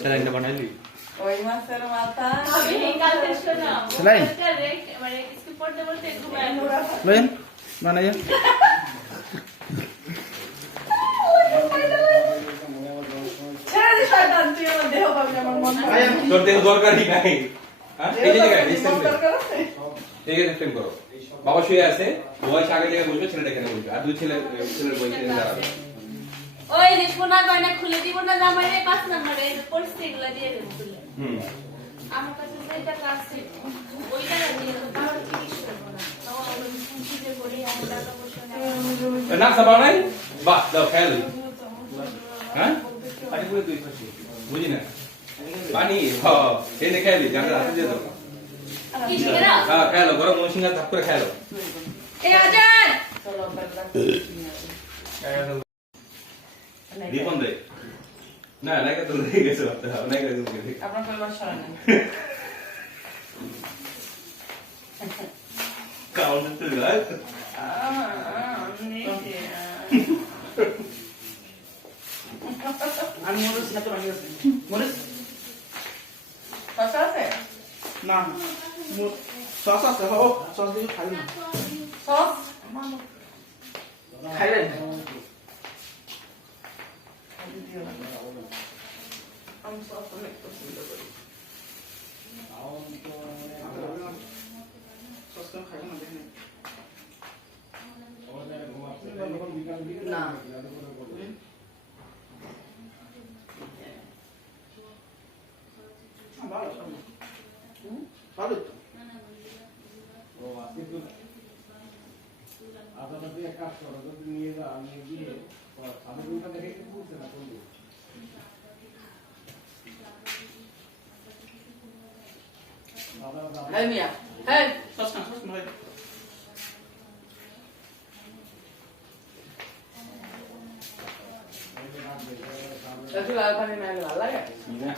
স্যালাইনটা বানাইলি? ওই মাছের মাথা আমি কালকে শোনা স্যালাইন? মানে কিছু পড়তে পড়তে ঘুমায় লয়েন বানাইয়া ছেড়ে দে শয়তান, তুই আমার দেহ পাবি আমার মন তোর দেহ দরকারই নাই। হ্যাঁ এই যে জায়গায় ডিসটেন্স দরকার আছে। ঠিক আছে ডিসটেন্স করো। বাবা শুয়ে আছে, বয়স আগে জায়গায় বসবে, ছেলেটা এখানে বসবে, আর দুই ছেলের বই এখানে দাঁড়াবে। ওই যে সোনা গয়না খুলে দিব না জামাইরে 5 নম্বরে পড়ছে এগুলা দিয়ে দেব খুলে আমার কাছে যে টাকা আছে ওই টাকা দিয়ে তো বাবা চিকিৎসা করব না তাও আমরা খুঁজে করি আমরা টাকা পয়সা না না সাবা নাই বাহ দাও খেয়াল। হ্যাঁ আরে পুরো দুই পাশে বুঝি না পানি হ্যাঁ এই দেখে খেয়ালি জানা রাতে দিয়ে দাও। কি ছেড়া হ্যাঁ খেয়াল গরম মশিনা থাপ করে খেয়াল। এই আজান চলো বেলা দীপন দে না নাকি তো লেগে গেছে বাচ্চা নাকি তো লেগে আপনার পরিবার সরে নেন। কাউন্ট তো গায় আমি মরিস না তো বানিয়ে আছে মরিস শসা আছে? না সস আছে হো সস দিয়ে খাই না সস? খাইলেন আমি সস অনেক পছন্দ করি। সস কেন খাই না দেখেন না ভালো ভালো তো হ্যাঁ মিয়া হ্যাঁ সস খান সস নয় একটু লাল পানি না ভালো লাগে না